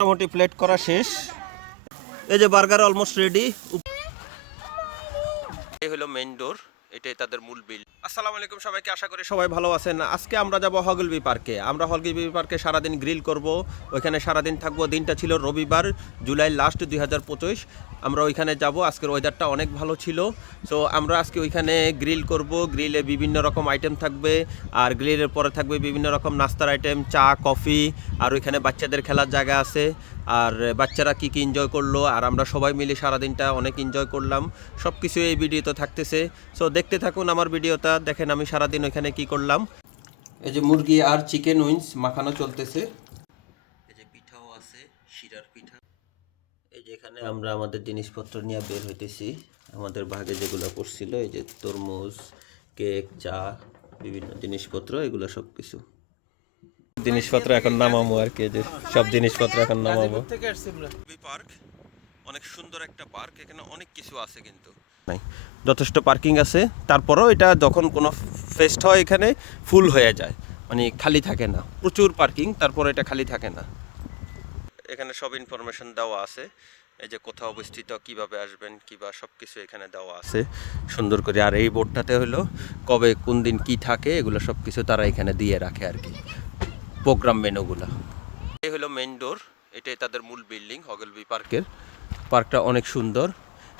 মোটামুটি প্লেট করা শেষ। এই যে বার্গার অলমোস্ট রেডি। এই হলো মেইন ডোর, এটাই তাদের মূল বিল। আসসালামু আলাইকুম সবাইকে, আশা করি সবাই ভালো আছেন। আজকে আমরা যাব হগলবি পার্কে। আমরা হগলবি পার্কে সারাদিন গ্রিল করব, ওইখানে সারাদিন থাকবো। দিনটা ছিল রবিবার, জুলাই লাস্ট 2025। আমরা ওইখানে যাব। আজকের ওয়েদারটা অনেক ভালো ছিল, সো আমরা আজকে ওইখানে গ্রিল করব। গ্রিলে বিভিন্ন রকম আইটেম থাকবে, আর গ্রিলের পরে থাকবে বিভিন্ন রকম নাস্তার আইটেম, চা, কফি, আর ওইখানে বাচ্চাদের খেলার জায়গা আছে। আর বাচ্চারা কী কী এনজয় করলো, আর আমরা সবাই মিলে সারাদিনটা অনেক এনজয় করলাম। সব কিছু এই ভিডিওতে থাকতেছে, সো দেখতে থাকুন আমার ভিডিওটা। দেখেন আমি সারাদিন ওইখানে কি করলাম। এই যে মুরগি আর চিকেন উইংস মাখানো চলতেছে। এই যে পিঠাও আছে, শিরার পিঠা। এই যে এখানে আমরা আমাদের জিনিসপত্র নিয়ে বের হইতেছি। আমাদের ভাগে যেগুলো পড়ছিল, এই যে তরমুজ, কেক, চা, বিভিন্ন জিনিসপত্র, এগুলো সব কিছু জিনিসপত্র এখন নামাবো আর কি। যে সব জিনিসপত্র এখন নামাবো। পার্ক অনেক সুন্দর একটা পার্ক, এখানে অনেক কিছু আছে, কিন্তু নাই যথেষ্ট পার্কিং আছে। তারপরও এটা যখন কোনো ফেস্ট হয় এখানে ফুল হয়ে যায়, মানে খালি থাকে না। প্রচুর পার্কিং, তারপর এটা খালি থাকে না। এখানে সব ইনফরমেশন দেওয়া আছে, এই যে কোথাও অবস্থিত, কিভাবে আসবেন, কিবা সব কিছু এখানে দেওয়া আছে সুন্দর করে। আর এই বোর্ডটাতে হলো কবে কোন দিন কি থাকে, এগুলো সব কিছু তারা এখানে দিয়ে রাখে আর কি, প্রোগ্রাম মেনুগুলো। এই হলো মেইন ডোর, এটাই তাদের মূল বিল্ডিং হগলবি পার্কের। পার্কটা অনেক সুন্দর,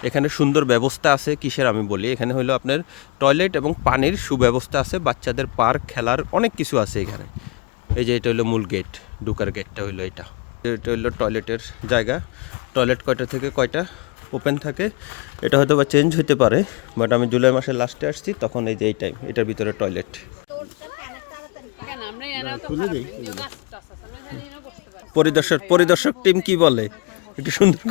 এখানে সুন্দর ব্যবস্থা আছে। কিসের আমি বলি, এখানে হলো আপনার টয়লেট এবং পানির সুব্যবস্থা আছে, বাচ্চাদের পার্ক, খেলার অনেক কিছু আছে এখানে। এই যে এটা হলো মূল গেট, ঢুকার গেটটা হলো এটা। এটা হলো টয়লেটের জায়গা। টয়লেট কয়টা থেকে কয়টা ওপেন থাকে এটা হয়তো বা চেঞ্জ হতে পারে, বাট আমি জুলাই মাসের লাস্টে আসছি, তখন এই যে এই টাইম, এটার ভিতরে টয়লেট। পরিদর্শক টিম কি বলে একটু সুন্দর।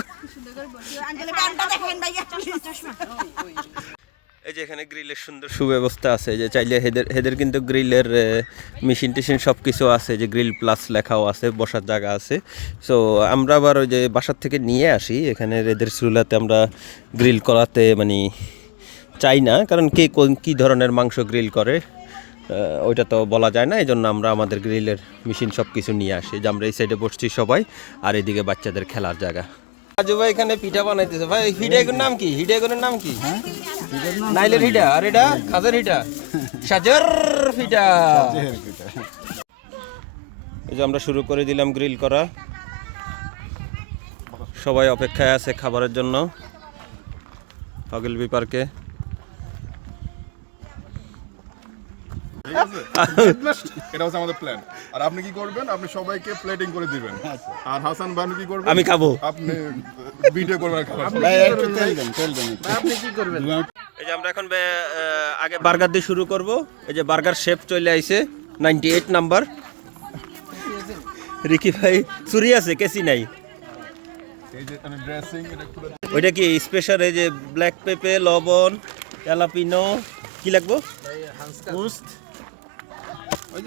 এই যে এখানে গ্রিলের সুন্দর সুব্যবস্থা আছে, যে চাইলে হেদের কিন্তু গ্রিলের মেশিন টেশিন সব কিছু আছে, যে গ্রিল প্লাস লেখাও আছে, বসার জায়গা আছে। সো আমরা আবার ওই যে বাসার থেকে নিয়ে আসি, এখানে এদের চুলাতে আমরা গ্রিল করাতে মানে চাই না, কারণ কে কী ধরনের মাংস গ্রিল করে ওইটা তো বলা যায় না। এই জন্য আমরা আমাদের গ্রিলের মেশিন সব কিছু নিয়ে আসি। যে আমরা এই সাইডে বসছি সবাই, আর এদিকে বাচ্চাদের খেলার জায়গা। রাজু ভাই এখানে পিঠা বানাইতেছে। ভাই হিডাগুনের নাম কি? হিডাগুনের নাম কি? নাইলের হিডা, আর এটা খাজের হিডা, সাজের পিঠা। এই যে আমরা শুরু করে দিলাম গ্রিল করা, সবাই অপেক্ষায় আছে খাবারের জন্য হগলবি পার্কে। এটা হচ্ছে আমাদের প্ল্যান। আর আপনি কি করবেন, আপনি সবাইকে প্লেটিং করে দিবেন। আর হাসান ভাই কি করবেন? আমি খাবো। আপনি ভিডিও করবেন। আপনি কি করবেন? এই যে আমরা এখন আগে বার্গার দিয়ে শুরু করব। এই যে বার্গার শেফ চলে আইছে, 98 নাম্বার। রিকি ভাই চুরি আছে, কেসি নাই। এই যে আমি ড্রেসিং এটা খুলে ওইটা কি স্পেশাল? এই যে ব্ল্যাক পেপে, লবণ, জ্যালাপিনো, কি লাগবো?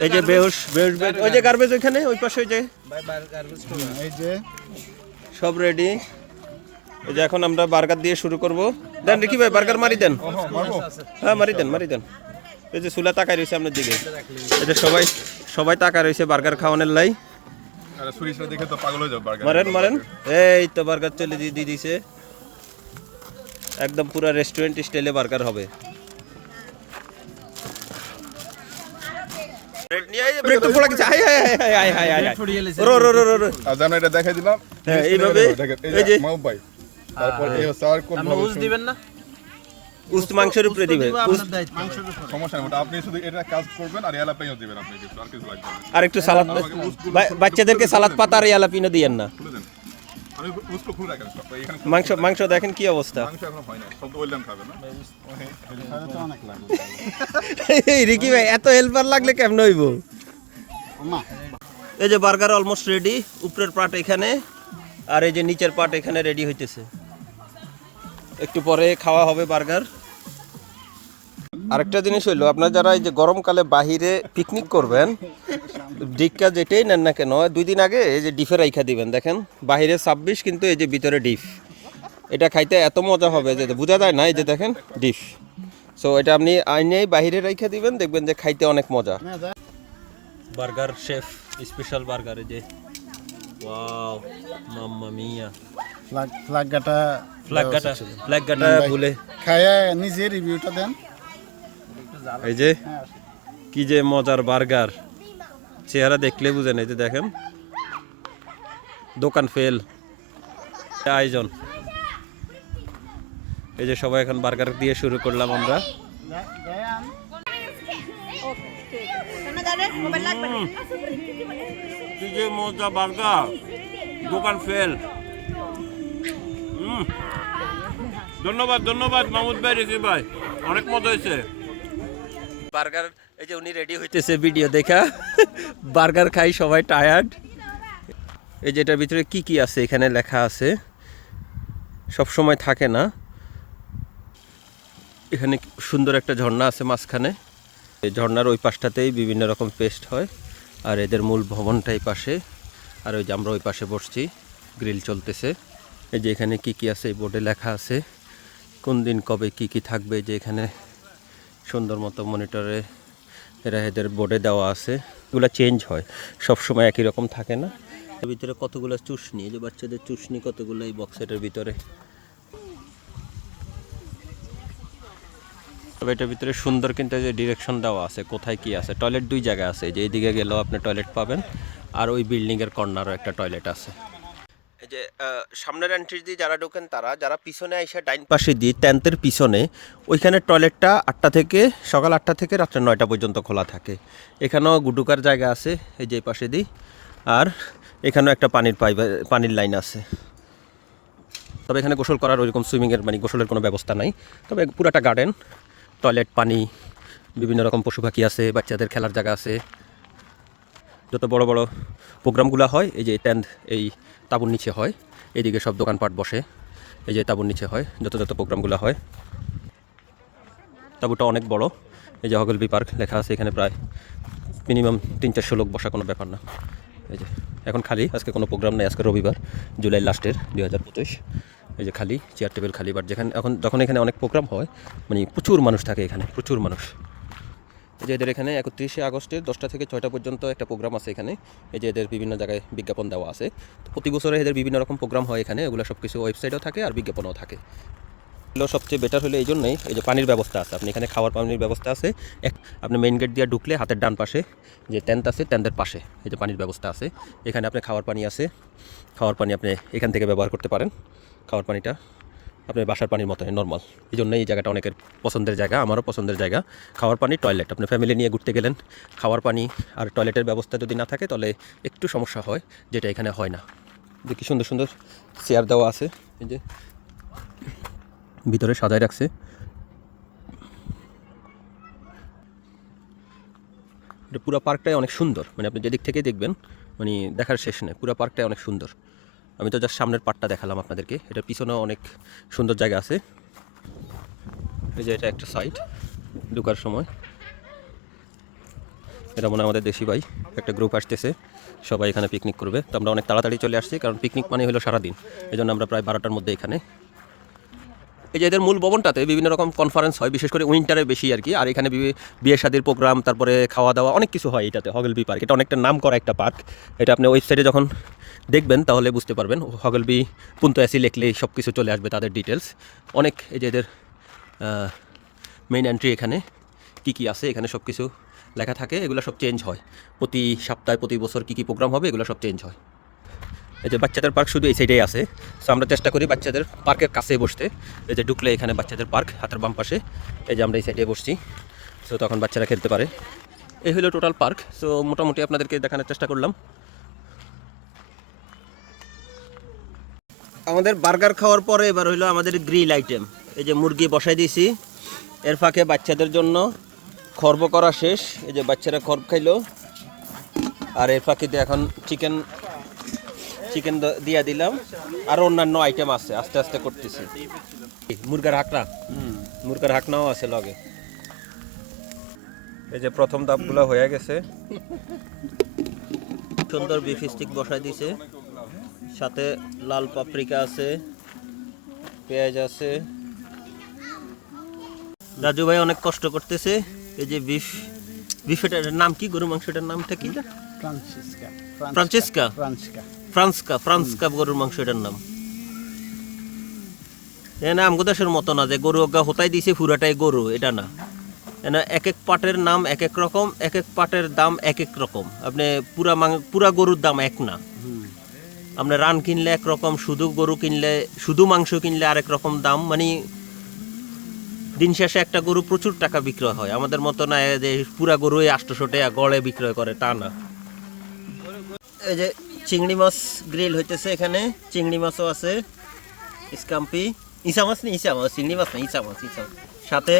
এই যে বেহুশ ওই যে গার্বেজ ওইখানে ওই পাশে, ওই যে এই যে সব রেডি। এই যে এখন আমরা বার্গার দিয়ে শুরু করব। দেন রিকি ভাই বার্গার মারি দেন। হ্যাঁ মারি দেন। এই যে সুলা তাকায় রয়েছে আপনার দিকে। এই যে সবাই তাকায় রয়েছে বার্গার খাওয়ানোর লাই। আরে সুরিশরা দেখে তো পাগল হয়ে যাবে বার্গার। মারেন। এই তো বার্গার চলে দিয়ে দিছে, একদম পুরো রেস্টুরেন্ট স্টাইলে বার্গার হবে। আজান এটা দেখাই দিলাম। হ্যাঁ এইভাবে, এই যে মাও ভাই, তারপর এই স্যার কোন উস দিবেন না? উস্ত মাংসের উপরে দিবে। সমস্যা নেই, আপনি শুধু এটা কাজ করবেন আর এলাপাইও দিবেন। আপনি কিছু আর কিছু লাগবে না। আর একটু সালাদ, বাচ্চাদেরকে সালাদ পাতা আর ইয়ালাপিনো দিয়েন না। খুলে দেন, আমি উসকো খুলে রাখেন সব। এখানে মাংস দেখেন কি অবস্থা। মাংস এখন হয় না, সব তো ওইলাম খাবে না। এই রিকি ভাই এত হেল্পার লাগলে কেমন হইব? এই যে বার্গার অলমোস্ট রেডি, উপরের পার্ট এখানে, আর এই যে নিচের পার্ট এখানে রেডি হইতেছে। একটু পরে খাওয়া হবে বার্গার। আরেকটা জিনিস হইলো, আপনারা যারা এই যে গরমকালে বাহিরে পিকনিক করবেন, ডিকটা যেটাই নেন না কেন, 2 দিন আগে এই যে ডিফে রাইখা দিবেন। দেখেন বাহিরে 26, কিন্তু এই যে ভিতরে ডিফ। এটা খাইতে এত মজা হবে যে বোঝা যায় না। এই যে দেখেন ডিফ। সো এটা আপনি আইনেই বাহিরে রাইখা দিবেন, দেখবেন যে খাইতে অনেক মজা। বার্গার শেফ স্পেশাল বার্গার, এই যে ওয়াও মাম্মা মিয়া ফ্ল্যাগ গাটা ফ্ল্যাগ কাটা বলে খায়া নিজে রিভিউটা দেন। এই যে কি যে মজার বার্গার, চেহারা দেখলে বুঝেন। এই যে দেখেন দোকান ফেল আয়োজন। এই যে সবাই এখন বার্গার দিয়ে শুরু করলাম আমরা। কি যে মজা বার্গার, দোকান ফেল। ধন্যবাদ ধন্যবাদ মাহমুদ ভাই, রেখি ভাই, অনেক মজা হয়েছে বার্গার। এই যে উনি রেডি হইতেছে ভিডিও দেখা। বার্গার খাই সবাই টায়ার্ড। এই যে এটার ভিতরে কি কি আছে এখানে লেখা আছে, সব সময় থাকে না। এখানে সুন্দর একটা ঝর্ণা আছে মাঝখানে। এই ঝর্ণার ওই পাশটাতেই বিভিন্ন রকম পেস্ট হয়, আর এদের মূল ভবনটা এই পাশে। আর ওই যে আমরা ওই পাশে বসছি, গ্রিল চলতেছে। এই যে এখানে কি কি আছে এই বোর্ডে লেখা আছে, কোন দিন কবে কি কি থাকবে। যে এখানে সুন্দর মতো মনিটরে এরা এদের বোর্ডে দেওয়া আছে। এগুলো চেঞ্জ হয়, সব সময় একই রকম থাকে না। এর ভিতরে কতগুলো চুষনি, এই যে বাচ্চাদের চুষনি কতগুলো এই বক্সেটের ভিতরে। তবে এটার ভিতরে সুন্দর কিন্তু যে ডিরেকশন দেওয়া আছে কোথায় কি আছে। টয়লেট দুই জায়গায় আছে, যে এইদিকে গেলেও আপনি টয়লেট পাবেন, আর ওই বিল্ডিংয়ের কর্নারও একটা টয়লেট আছে। এই যে সামনের এন্ট্রি দিয়ে যারা ঢোকেন তারা, যারা পিছনে এসে ডাইন পাশে দিয়ে টেন্টের পিছনে, ওইখানে টয়লেটটা সকাল 8টা থেকে রাত্রে 9টা পর্যন্ত খোলা থাকে। এখানেও গুডুকার জায়গা আছে এই যে পাশে দিই, আর এখানেও একটা পানির লাইন আছে। তবে এখানে গোসল করার ওইরকম সুইমিংয়ের গোসলের কোনো ব্যবস্থা নাই। তবে পুরাটা গার্ডেন, টয়লেট, পানি, বিভিন্ন রকম পশু পাখি আছে, বাচ্চাদের খেলার জায়গা আছে। যত বড় বড় প্রোগ্রামগুলো হয় এই যে এই তাঁবুর নিচে হয়। এইদিকে সব দোকানপাট বসে, এই যে তাঁবুর নিচে হয় যত প্রোগ্রামগুলো হয়। তাঁবুটা অনেক বড়। এই যে হগলবি পার্ক লেখা আছে এখানে, প্রায় মিনিমাম 300-400 লোক বসা কোনো ব্যাপার না। এই যে এখন খালি, আজকে কোনো প্রোগ্রাম নেই, আজকে রবিবার জুলাই লাস্টের 2025। এই যে খালি চেয়ার টেবিল খালি। বাট যখন এখানে অনেক প্রোগ্রাম হয়, প্রচুর মানুষ থাকে এখানে, প্রচুর মানুষ। এই যে এদের এখানে 31শে আগস্টের 10টা থেকে 6টা পর্যন্ত একটা প্রোগ্রাম আছে এখানে। এই যে এদের বিভিন্ন জায়গায় বিজ্ঞাপন দেওয়া আছে। তো প্রতি বছরে এদের বিভিন্ন রকম প্রোগ্রাম হয় এখানে, এগুলো সব কিছু ওয়েবসাইটও থাকে আর বিজ্ঞাপনও থাকে। এগুলো সবচেয়ে বেটার হলো এই জন্যই, এই যে পানির ব্যবস্থা আছে, আপনি এখানে খাওয়ার পানির ব্যবস্থা আছে। আপনি মেইন গেট দিয়ে ঢুকলে হাতের ডান পাশে যে টেন্ট আছে, টেন্টের পাশে এই যে পানির ব্যবস্থা আছে। এখানে আপনি খাওয়ার পানি আছে, খাওয়ার পানি আপনি এখান থেকে ব্যবহার করতে পারেন। খাওয়ার পানিটা আপনার বাসার পানির মতোই নর্মাল। এই জন্য এই জায়গাটা অনেকের পছন্দের জায়গা, আমারও পছন্দের জায়গা। খাওয়ার পানি, টয়লেট, আপনি ফ্যামিলি নিয়ে ঘুরতে গেলেন, খাওয়ার পানি আর টয়লেটের ব্যবস্থা যদি না থাকে তাহলে একটু সমস্যা হয়, যেটা এখানে হয় না। যে কি সুন্দর সুন্দর চেয়ার দেওয়া আছে, এই যে ভিতরে সাজায় রাখছে। এটা পুরো পার্কটাই অনেক সুন্দর, আপনি যেদিক থেকে দেখবেন দেখার শেষ নেই। পুরো পার্কটাই অনেক সুন্দর। আমি তো জাস্ট সামনের পার্টটা দেখালাম আপনাদেরকে, এটার পিছনেও অনেক সুন্দর জায়গা আছে। এই যে এটা একটা সাইড ঢোকার সময়। এটা মনে হয় আমাদের দেশি ভাই একটা গ্রুপ আসতেছে, সবাই এখানে পিকনিক করবে। তো আমরা অনেক তাড়াতাড়ি চলে আসছি, কারণ পিকনিক মানে হলো সারাদিন। এই জন্য আমরা প্রায় 12টার মধ্যে এখানে। এই যে এদের মূল ভবনটাতে বিভিন্ন রকম কনফারেন্স হয়, বিশেষ করে উইন্টারে বেশি আর কি। আর এখানে বিয়ে শাদির প্রোগ্রাম, তারপরে খাওয়া দাওয়া, অনেক কিছু হয় এটাতে। হগলবি পার্ক এটা অনেকটা নাম করা একটা পার্ক। এটা আপনি ওয়েবসাইটে যখন দেখবেন তাহলে বুঝতে পারবেন। হগলবি .ac লিখলেই সব কিছু চলে আসবে, তাদের ডিটেলস অনেক। এই যে এদের মেইন এন্ট্রি, এখানে কি কি আছে এখানে সব কিছু লেখা থাকে। এগুলো সব চেঞ্জ হয় প্রতি সপ্তাহে, প্রতি বছর কী কী প্রোগ্রাম হবে এগুলো সব চেঞ্জ হয়। এই যে বাচ্চাদের পার্ক শুধু এই সাইডেই আছে। সো আমরা চেষ্টা করি বাচ্চাদের পার্কের কাছেই বসতে। এই যে ঢুকলে এখানে বাচ্চাদের পার্ক হাতের বাম পাশে, এই যে আমরা এই সাইডে বসছি। সো তখন বাচ্চারা খেলতে পারে। এই হলো টোটাল পার্ক। সো মোটামুটি আপনাদেরকে দেখানোর চেষ্টা করলাম। আমাদের বার্গার খাওয়ার পরে এবার হইলো আমাদের গ্রিল আইটেম। এই যে মুরগি বসাই দিয়েছি, এর ফাঁকে বাচ্চাদের জন্য খর্ব করা শেষ। এই যে বাচ্চারা খর্ব খাইলো, আর এর ফাঁকে দিয়ে এখন চিকেন দিয়ে দিলাম। আর অন্যান্য আইটেম আছে, আস্তে আস্তে করতেছি। মুরগার হাঁকনাও আছে লগে। এই যে প্রথম ধাপগুলো হয়ে গেছে, সুন্দর বিফ স্টিক বসাই দিছে, সাথে লাল পাপরিকা আছে, পেঁয়াজ আছে। রাজু ভাই অনেক কষ্ট করতেছে। এই যে বিফেটার নাম কি, গরু মাংসটার নামটা কি? ফ্রান্সিসকা। ফ্রান্স কাপ গরুর মাংস এটার নাম। না আমগো দেশের মতো না যে গরু অজ্ঞা হতাই দিছে পুরাটাই গরু, এটা না। না এক এক পাটের নাম এক এক রকম, এক এক পাটের দাম এক এক রকম। আপনি পুরা গরুর দাম এক না। আপনি রান কিনলে একরকম, শুধু গরু কিনলে, শুধু মাংস কিনলে আরেক রকম দাম। মানে দিন শেষে একটা গরু প্রচুর টাকা বিক্রয় হয়। আমাদের মতো না যে পুরা গরু 800 টাকা গড়ে বিক্রয় করে, তা না। এই যে চিংড়ি মাছ গ্রিল হইতেছে এখানে, চিংড়ি মাছও আছে, স্কাম্পি, ইসা মাছ নেই, ইসা মাছ, চিংড়ি মাছ না, ইসা মাছ, ইসা। সাথে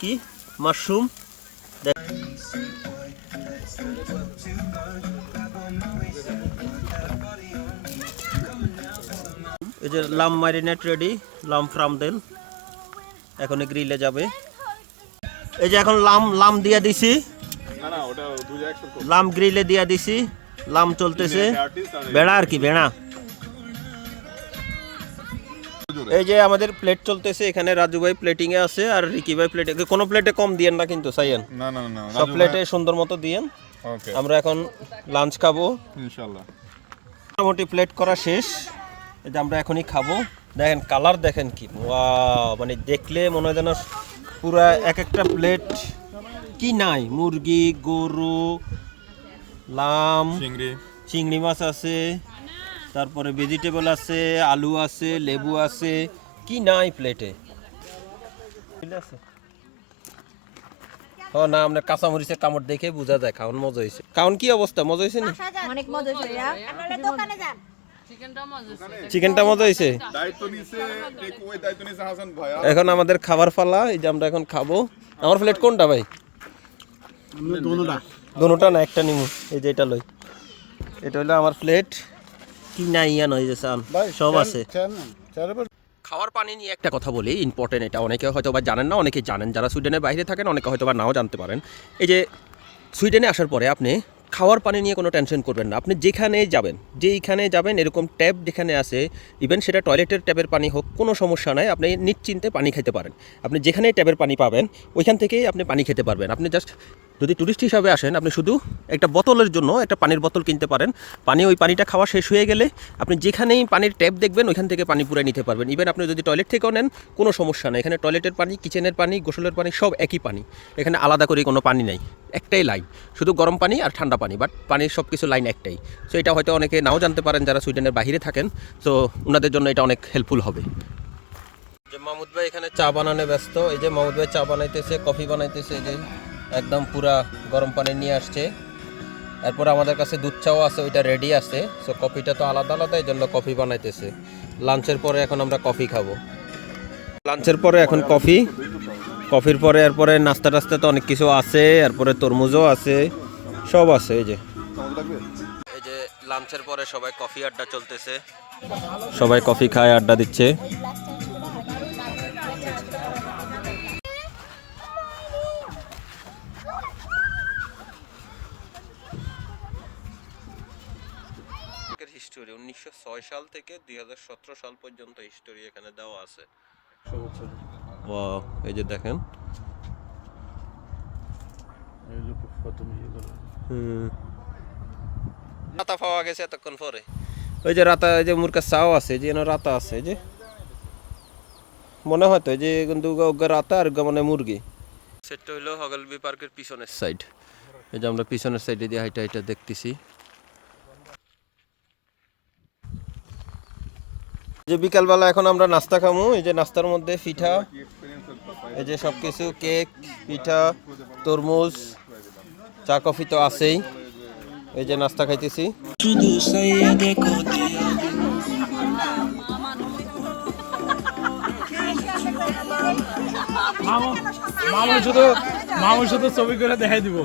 কি মাশরুম। এই যে লাম ম্যারিনেট রেডি, লাম ফ্রামদেল, এখন গ্রিলে যাবে। এই যে এখন লাম দিয়া দিছি, না ওটা 2100 লাম গ্রিলে দিয়া দিছি, লাম চলতেছে। বেড়া আর কি, বেড়া। এই যে আমাদের প্লেট চলতেছে এখানে, রাজু ভাই প্লেটিং এ আছে আর রিকি ভাই প্লেটে। কোনো প্লেটে কম দিয়েন না কিন্তু সাইয়েন, না সব প্লেটে সুন্দর মতো দিয়েন। ওকে, আমরা এখন লাঞ্চ খাবো ইনশাআল্লাহ। মোটামুটি প্লেট করা শেষ। এই যে আমরা এখনই খাবো। দেখেন কালার দেখেন কি, ওয়াও, মানে দেখলে মনে হয় যেন পুরা এক একটা প্লেট কি নাই, মুরগি, গরু, লাম, চিংড়ি মাছ আছে, তারপরে ভেজিটেবল আছে, আলু আছে, লেবু আছে, কি নাই প্লেটে। ও না, আমরা কাঁচামরিচের কামড় দেখে বোঝা যায় খাওয়ান মজা হয়েছে। খাওয়ান কি অবস্থা, মজা হয়েছে না? অনেক মজা হয়েছে। আপনারা দোকানে যান। চিকেনটা মজা হয়েছে। দায়িত্ব নিছে, টেকওয়ে দায়িত্ব নিছে হাসান ভাই। এখন আমাদের খাবার পালা, এই যে আমরা এখন খাবো। আমার প্লেট কোনটা ভাই? দুটোটা না, একটা নিমু। এই যে এটা লই, এটা হলো আমার প্লেট। কি না ইয়া নয় যে সান সব আছে। খাওয়ার পানি নিয়ে একটা কথা বলি, ইম্পর্টেন্ট এটা। অনেকে হয়তো বা জানেন না, অনেকে জানেন। যারা সুইডেনের বাইরে থাকেন অনেকে হয়তো বা নাও জানতে পারেন। এই যে সুইডেনে আসার পরে আপনি খাওয়ার পানি নিয়ে কোনো টেনশন করবেন না। আপনি যেখানে যাবেন এরকম ট্যাপ যেখানে আছে, ইভেন সেটা টয়লেটের ট্যাপের পানি হোক, কোনো সমস্যা নাই, আপনি নিশ্চিন্তে পানি খেতে পারেন। আপনি যেখানেই ট্যাপের পানি পাবেন ওইখান থেকেই আপনি পানি খেতে পারবেন। আপনি জাস্ট যদি টুরিস্ট হিসাবে আসেন, আপনি শুধু একটা বোতলের জন্য একটা পানির বোতল কিনতে পারেন। ওই পানিটা খাওয়া শেষ হয়ে গেলে আপনি যেখানেই পানির ট্যাপ দেখবেন ওইখান থেকে পানি পুরো নিতে পারবেন। ইভেন আপনি যদি টয়লেট থেকেও নেন কোনো সমস্যা নেই। এখানে টয়লেটের পানি, কিচেনের পানি, গোসলের পানি সব একই পানি। এখানে আলাদা করে কোনো পানি নাই, একটাই লাইন, শুধু গরম পানি আর ঠান্ডা পানি, বাট পানির সব কিছু লাইন একটাই। সো এটা হয়তো অনেকে নাও জানতে পারেন যারা সুইডেনের বাইরে থাকেন। সো ওনাদের জন্য এটা অনেক হেল্পফুল হবে। যে মাহমুদ ভাই এখানে চা বানানো ব্যস্ত। এই যে মাহমুদ ভাই চা বানাইতেছে, কফি বানাইতেছে। এই যে একদম পুরা গরম পানি নিয়ে আসছে। এরপর আমাদের কাছে দুধ চাও আছে, ওইটা রেডি আছে। সো কফিটা তো আলাদা আলাদা, এই জন্য কফি বানাইতেছে। লাঞ্চের পরে এখন আমরা কফি খাবো। লাঞ্চের পরে এখন কফি, কফির পরে এরপরে নাস্তা টাস্তা তো অনেক কিছু আছে, এরপরে তরমুজও আছে, সব আছে। এই যে লাঞ্চের পরে সবাই কফি আড্ডা চলতেছে, সবাই কফি খায়, আড্ডা দিচ্ছে। হিস্টোরি 1906 সাল থেকে 2017 সাল পর্যন্ত হিস্টোরি এখানে দেওয়া আছে। ওয়াও, এই যে দেখেন। রাতা পাওয়া গেছে এতক্ষণ পরে। ওই যে রাতা, এই যে মুরকা চাও আছে, যে রাতা আছে, যে মনে হয় তো যে কিন্তু রাতা আর মানে মুরগি। সেটা হইলো হগলবি পার্কের পিছনের সাইড। এই যে আমরা পিছনের সাইডে দিয়ে হাইটা দেখতেছি। যে বিকালবেলা এখন আমরা নাস্তা খামু। এই যে নাস্তার মধ্যে পিঠা, এই যে সব কিছু, কেক, পিঠা, তরমুজ, চা, কফি তো আছেই। এই যে নাস্তা খাইতেছি। মামু শুধু ছবি করে দেখাই দিব।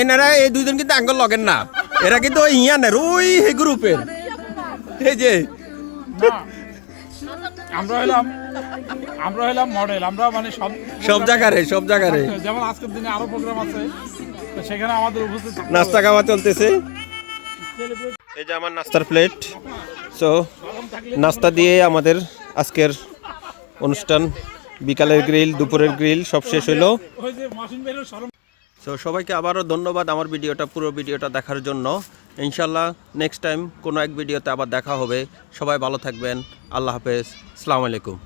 এনারা এই দুইজন কিন্তু আঙ্গল লগেন না, এরা কিন্তু ওই ইয়ানের ওই গ্রুপের। এই যে আমরা হলাম মডেল। আমরা মানে সব জায়গায় যেমন আজকের দিনে আরো প্রোগ্রাম আছে, তো সেখানে আমাদের উপস্থিত নাস্তা খাওয়া চলতেছে। এই যে আমার নাস্তার প্লেট। সো নাস্তা দিয়ে আমাদের আজকের অনুষ্ঠান, বিকালের গ্রিল, দুপুরের গ্রিল সব শেষ হইলো। সো সবাইকে আবারও ধন্যবাদ আমার পুরো ভিডিওটা দেখার জন্য। ইনশাল্লাহ নেক্সট টাইম কোনো এক ভিডিওতে আবার দেখা হবে। সবাই ভালো থাকবেন। আল্লাহ হাফেজ। আসসালামু আলাইকুম।